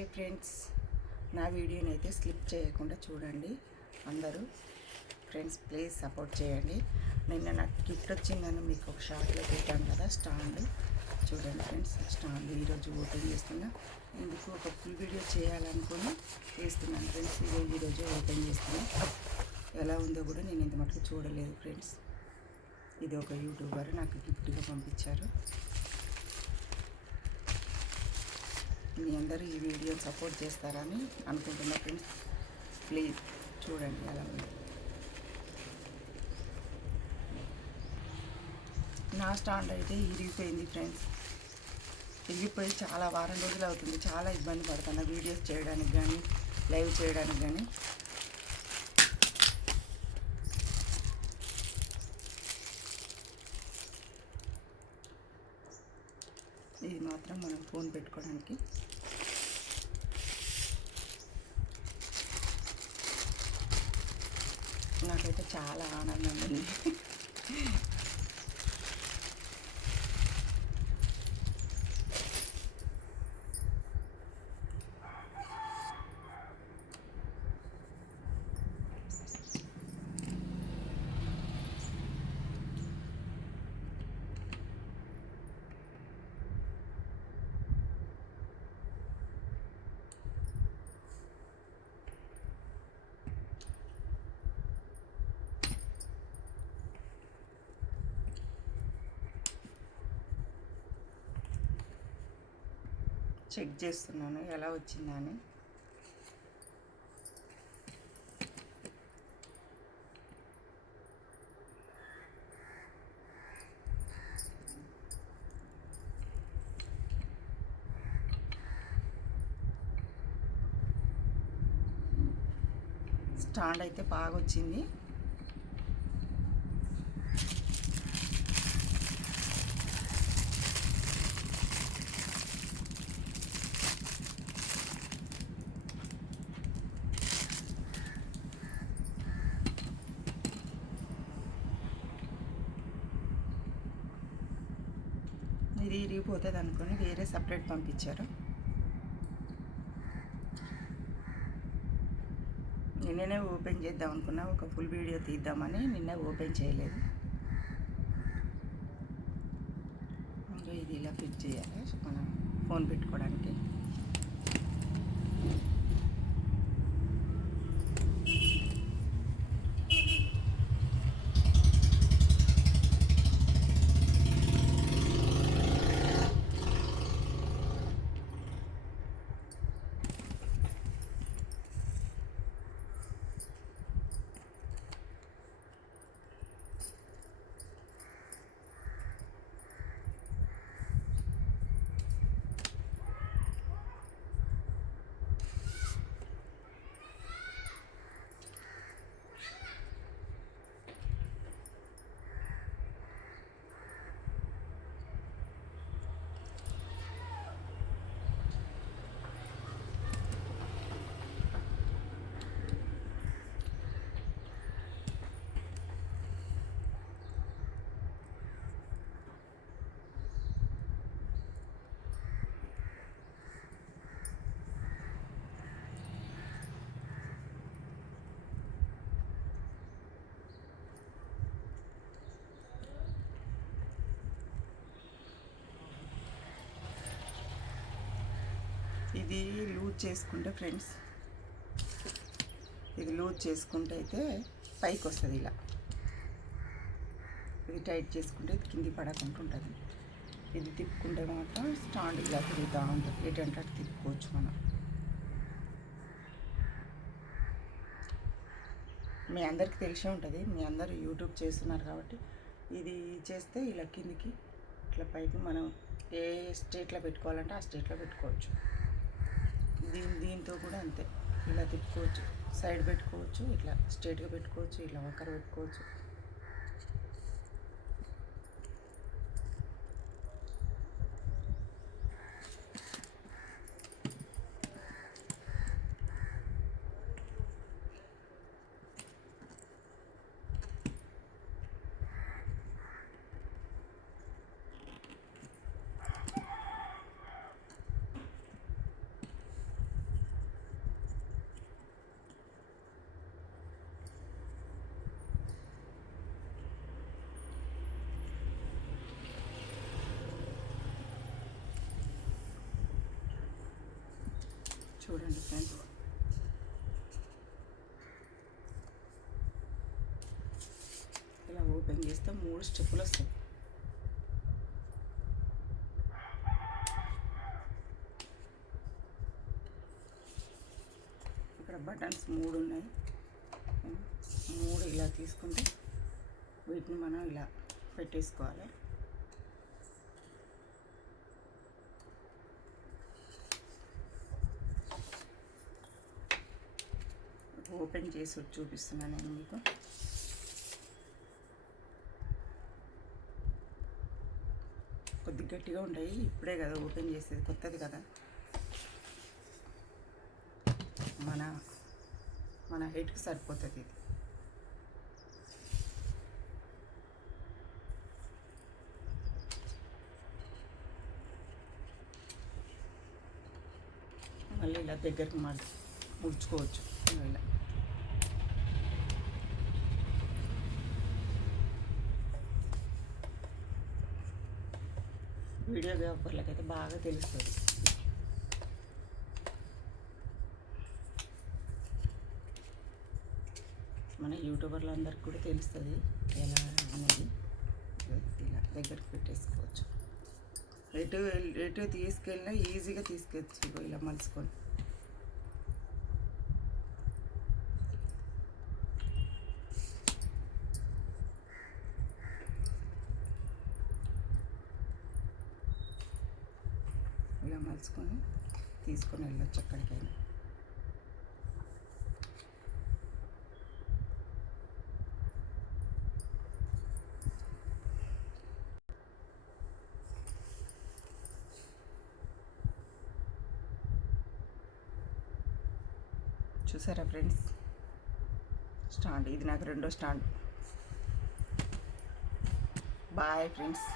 Hi friends. నా వీడియోని అయితే స్లిప్ చేయకుండా చూడండి. అందరూ ఫ్రెండ్స్ ప్లీజ్ సపోర్ట్ చేయండి. నిన్న నాకు గిఫ్ట్ వచ్చిందని మీకు ఒక షాప్లో పెట్టాను కదా స్టాండ్. చూడండి ఫ్రెండ్స్ స్టాండ్. ఈరోజు ఓపెన్ చేస్తున్నా. ఇందుకు ఒక ఫుల్ వీడియో చేయాలనుకుని చేస్తున్నాను ఫ్రెండ్స్. ఈరోజు ఈరోజు ఓపెన్ చేస్తున్నా. ఎలా ఉందో కూడా నేను ఇంత మటుకు చూడలేదు ఫ్రెండ్స్. ఇది ఒక యూట్యూబర్ నాకు గిఫ్ట్గా పంపించారు. మీ అందరూ ఈ వీడియోని సపోర్ట్ చేస్తారని అనుకుంటున్నా ఫ్రెండ్స్. ప్లీజ్ చూడండి ఎలా ఉంది. నా స్టాండ్ అయితే ఇరిగిపోయింది ఫ్రెండ్స్. ఇరిగిపోయి చాలా వారం రోజులు అవుతుంది. చాలా ఇబ్బంది పడుతున్నా. వీడియోస్ చేయడానికి కానీ లైవ్ చేయడానికి కానీ. ఇది మాత్రం మనం ఫోన్ పెట్టుకోవడానికి. నాకైతే చాలా ఆనందం ఉంది చెక్ చేస్తున్నాను ఎలా వచ్చిందని. స్టాండ్ అయితే బాగా వచ్చింది ఇది ఇరిగిపోతుంది అనుకుని వేరే సపరేట్ పంపించారు. నిన్ననే ఓపెన్ చేద్దాం అనుకున్నా ఒక ఫుల్ వీడియో తీద్దామని నిన్న ఓపెన్ చేయలేదు. ఇంకా ఇది ఇలా ఫిట్ చేయాలి మనం ఫోన్ పెట్టుకోవడానికి. ఇది లూజ్ చేసుకుంటే ఫ్రెండ్స్ ఇది లూజ్ చేసుకుంటే అయితే పైకి వస్తుంది ఇలా. ఇది టైట్ చేసుకుంటే ఇది కింది పడకుండా ఉంటుంది. ఇది తిప్పుకుంటే మాత్రం స్టాండ్ ఇలా తిరుగుతూ ఉంటుంది. ఎటంటే అటు తిప్పుకోవచ్చు మనం. మీ అందరికీ తెలిసే ఉంటుంది. మీ అందరూ యూట్యూబ్ చేస్తున్నారు కాబట్టి ఇది చేస్తే ఇలా కిందికి ఇట్లా పైకి మనం ఏ స్టేట్లో పెట్టుకోవాలంటే ఆ స్టేట్లో పెట్టుకోవచ్చు. దీని దీంతో కూడా అంతే. ఇలా తిప్పుకోవచ్చు. సైడ్ పెట్టుకోవచ్చు ఇట్లా స్ట్రైట్గా పెట్టుకోవచ్చు ఇట్లా వక్కర పెట్టుకోవచ్చు. చూడండి ఫ్రెండ్స్. ఇలా ఓపెన్ చేస్తే మూడు స్టెప్పులు వస్తాయి. ఇక్కడ బటన్స్ మూడు ఉన్నాయి. మూడు ఇలా తీసుకుంటే వీటిని మనం ఇలా పెట్టేసుకోవాలి. ఓపెన్ చేసి చూపిస్తున్నాను నేను మీకు. కొద్ది గట్టిగా ఉంటాయి ఇప్పుడే కదా ఓపెన్ చేసేది కొత్తది కదా. మన మన హెడ్కి సరిపోతుంది ఇది. మళ్ళీ ఇలా దగ్గరికి మళ్ళీ ముడుచుకోవచ్చు. ఇలా వీడియో అయితే బాగా తెలుస్తుంది. మన యూట్యూబర్లు అందరికి కూడా తెలుస్తుంది ఎలా అనేది. ఇలా దగ్గరికి పెట్టేసుకోవచ్చు. ఎటు ఎటు తీసుకెళ్ళినా ఈజీగా తీసుకెళ్ళచ్చు ఇలా మలుచుకొని. ఇలా తీసుకొని వెళ్ళొచ్చు ఎక్కడికైనా. చూసారా ఫ్రెండ్స్? స్టాండ్ ఇది నాకు రెండో స్టాండ్. Bye friends.